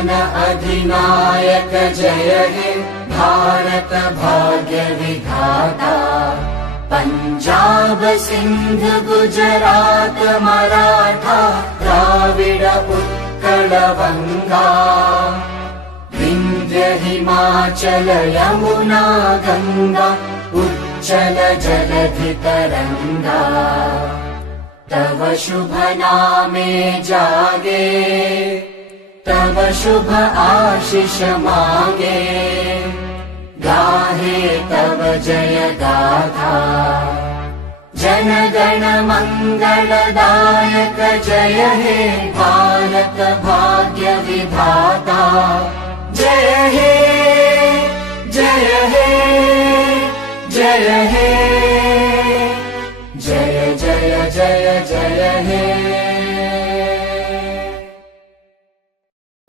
जन अधिनायक जय हे भारत भाग्य विधाता। पंजाब सिंध गुजरात मराठा द्राविड उत्कल बंगा। विंध्य हिमाचल यमुना गंगा उच्चल जलधि तरंगा। तव शुभ नामे जागे तव शुभ आशीष मांगे। गाहे तव जय गाथा जन गण मंगलदायक जय हे भारत भाग्य विधाता। जय हे जय हे जय हे जय जय जय जय हे।